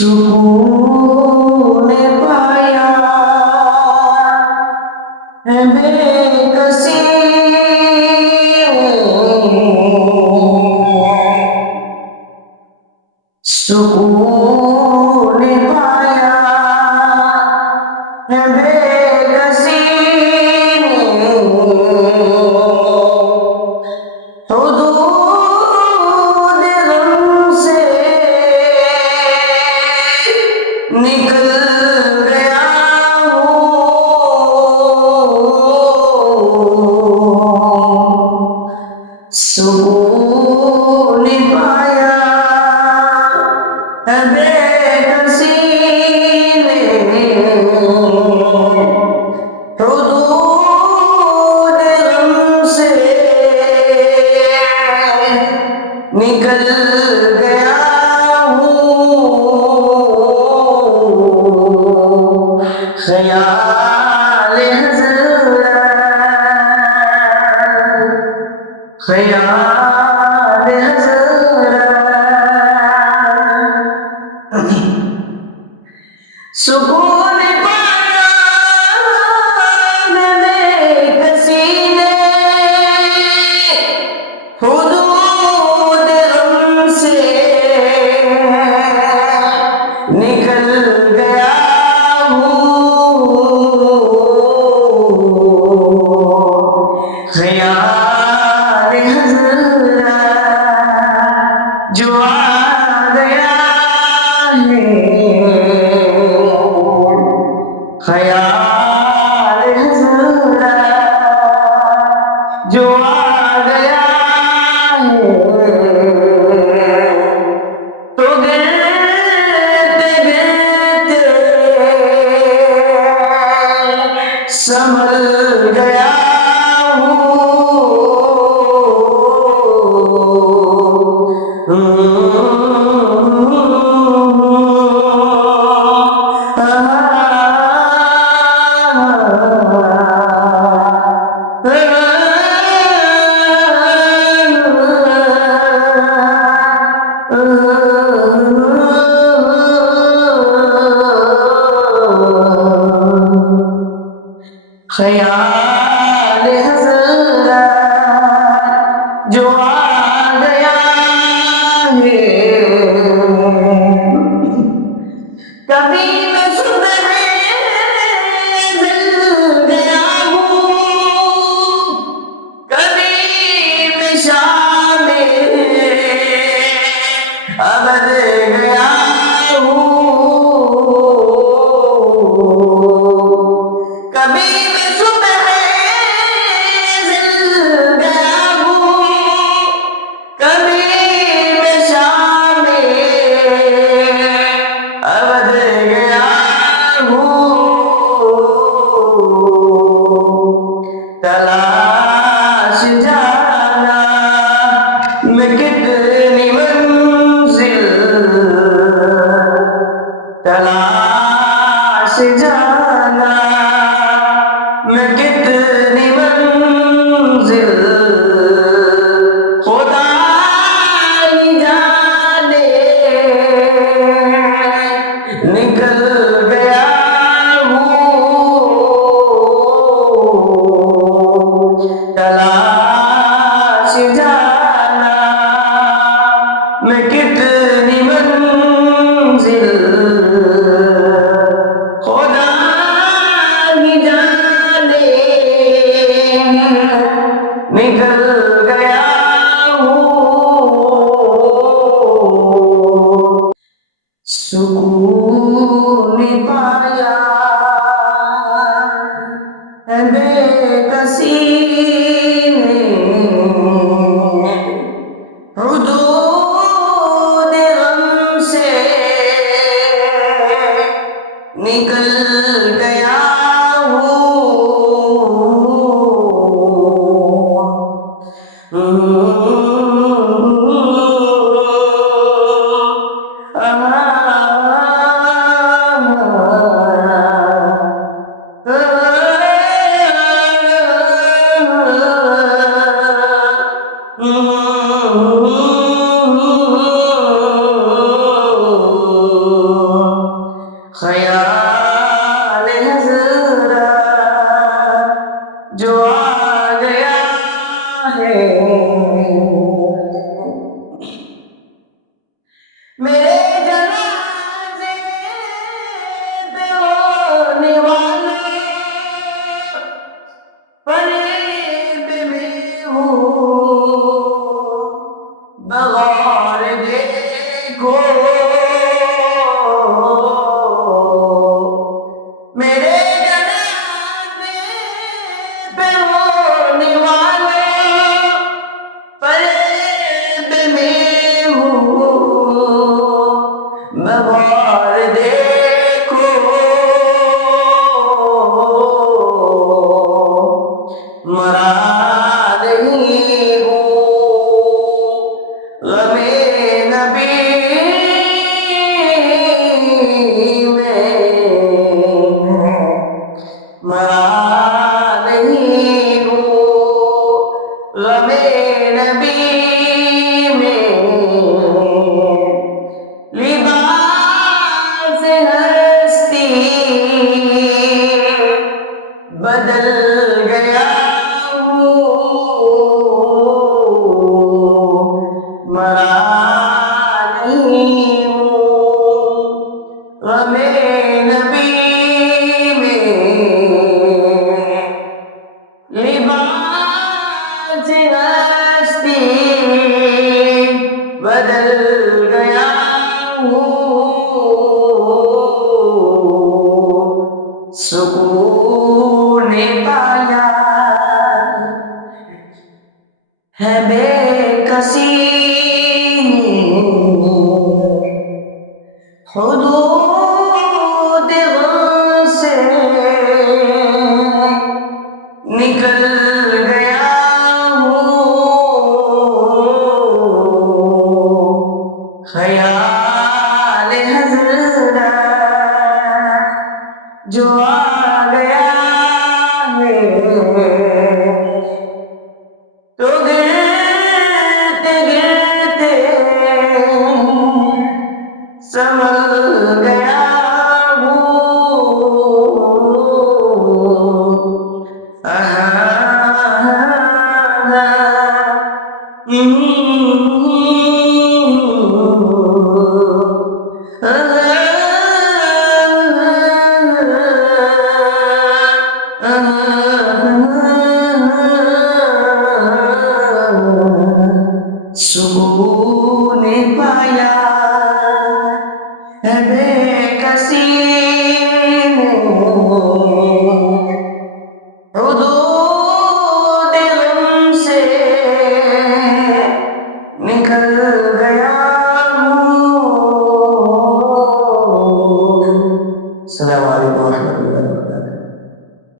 सुकून पाया है बेकसी सुकून पाया है बेकसी हुदूद गम से निकल गया सुकून पाया है बेकसी हुदूद गम से निकल गया ख्याल हज़रत ख्याल हज़रत सुकून पाया बेकसी ने हुदूद गम से निकल गया ख्याल हज़रत जो आ गया है ख्याल हज़रत जो आ गया है तो गिरते गिरते संभल गया ख्याल हज़रत जो आ गया है कभी मैं सुबह जल गया हूँ कभी मैं शाम अबद गया हूँ कभी तलाश जाना मैं कितनी मंजिल तलाश जाना मैं कितनी मंजिल खुदा ही जाने निकल गया तलाश जाना मैं कितनी मंजिल खुदा ही जाने निकल गया सुकून पाया है बेकसी हुदूद गम से देखो मेरे जनाजे पे होने वाले परेब में हूँ मगर देखो मरा नहीं हूँ गमे नबी में मरा नहीं हूँ गमे नबी में लिबास हस्ती बदल गया हूँ मरा नहीं हूँ गमे नबी में लिबास हस्ती बदल गया हूँ सुकून पाया है बेकसी हुदूद से निकल गया हूँ ख्याल हज़रत जो